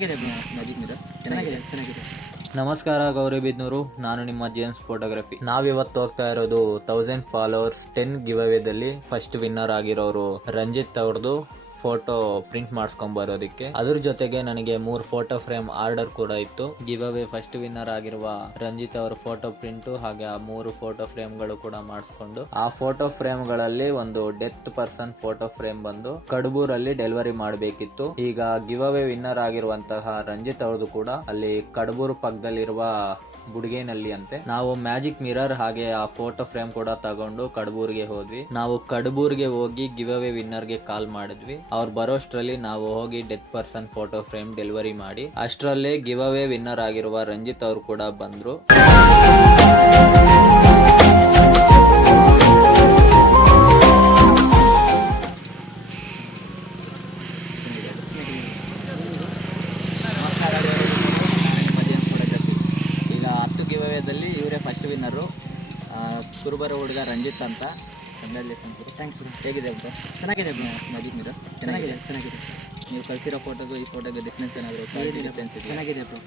ಚೆನ್ನಾಗಿದೆ. ನಮಸ್ಕಾರ ಗೌರಿಬಿದ್ನೂರು, ನಾನು ನಿಮ್ಮ ಜೇಮ್ಸ್ ಫೋಟೋಗ್ರಫಿ. ನಾವಿವತ್ತು ಹೋಗ್ತಾ ಇರೋದು 1000 ಫಾಲೋವರ್ಸ್ 10 ಗಿವ್ ಅವೇದಲ್ಲಿ ಫಸ್ಟ್ ವಿನ್ನರ್ ಆಗಿರೋರು ರಂಜಿತ್ ಅವ್ರದ್ದು ಫೋಟೋ ಪ್ರಿಂಟ್ ಮಾಡಿಸ್ಕೊಂಬರೋದಕ್ಕೆ. ಅದ್ರ ಜೊತೆಗೆ ನನಗೆ 3 ಫೋಟೋ ಫ್ರೇಮ್ ಆರ್ಡರ್ ಕೂಡ ಇತ್ತು. ಗಿವ್ ಅವೇ ಫಸ್ಟ್ ವಿನ್ನರ್ ಆಗಿರುವ ರಂಜಿತ್ ಅವರ ಫೋಟೋ ಪ್ರಿಂಟ್ ಹಾಗೆ ಆ 3 ಫೋಟೋ ಫ್ರೇಮ್ಗಳು ಕೂಡ ಮಾಡಿಸ್ಕೊಂಡು, ಆ ಫೋಟೋ ಫ್ರೇಮ್ಗಳಲ್ಲಿ ಒಂದು ಡೆತ್ ಪರ್ಸನ್ ಫೋಟೋ ಫ್ರೇಮ್ ಬಂದು ಕಡಬೂರಲ್ಲಿ ಡೆಲಿವರಿ ಮಾಡಬೇಕಿತ್ತು. ಈಗ ಗಿವ್ ಅವೇ ವಿನ್ನರ್ ಆಗಿರುವಂತಹ ರಂಜಿತ್ ಅವ್ರದ್ದು ಕೂಡ ಅಲ್ಲಿ ಕಡಬೂರು ಪಕ್ಕದಲ್ಲಿರುವ ಬುಡ್ಗೇನಲ್ಲಿ ಅಂತೆ. ನಾವು ಮ್ಯಾಜಿಕ್ ಮಿರರ್ ಹಾಗೆ ಆ ಫೋಟೋ ಫ್ರೇಮ್ ಕೂಡ ತಗೊಂಡು ಕಡಬೂರ್ಗೆ ಹೋದ್ವಿ. ನಾವು ಕಡಬೂರ್ಗೆ ಹೋಗಿ ಗಿವ್ ಅವೇ ವಿನ್ನರ್ ಗೆ ಕಾಲ್ ಮಾಡಿದ್ವಿ. ಅವ್ರು ಬರೋಷ್ಟ್ರಲ್ಲಿ ನಾವು ಹೋಗಿ death person photo frame delivery ಮಾಡಿ, ಅಷ್ಟರಲ್ಲೇ ಗಿವ್ ಅವೇ ವಿನ್ನರ್ ಆಗಿರುವ ರಂಜಿತ್ ಅವರು ಕೂಡ ಬಂದ್ರು. ಈಗ 10 ಗಿವ್ ಅವೇದಲ್ಲಿ ಇವರೇ ಫಸ್ಟ್ ವಿನ್ನರು. ಕುರುಬರ ಹುಡುಗ ರಂಜಿತ್ ಅಂತ. ಕಂಗ್ರಾಚುಲೇಷನ್. Thanks bro. ಹೇಗಿದೆ ಬ್ರೋ? ಚೆನ್ನಾಗಿದೆ ಬ್ರೋ. ಮ್ಯಾಜಿಕ್ ಮಿರರ್ ಚೆನ್ನಾಗಿದೆ. ನೀವು ಕಳಿಸಿರೋ ಫೋಟೋಗೂ ಈ ಫೋಟೋಗೆ ಡಿಫ್ರೆನ್ಸ್ ಏನಾದರೂ ಚೆನ್ನಾಗಿದೆ ಬ್ರೋ.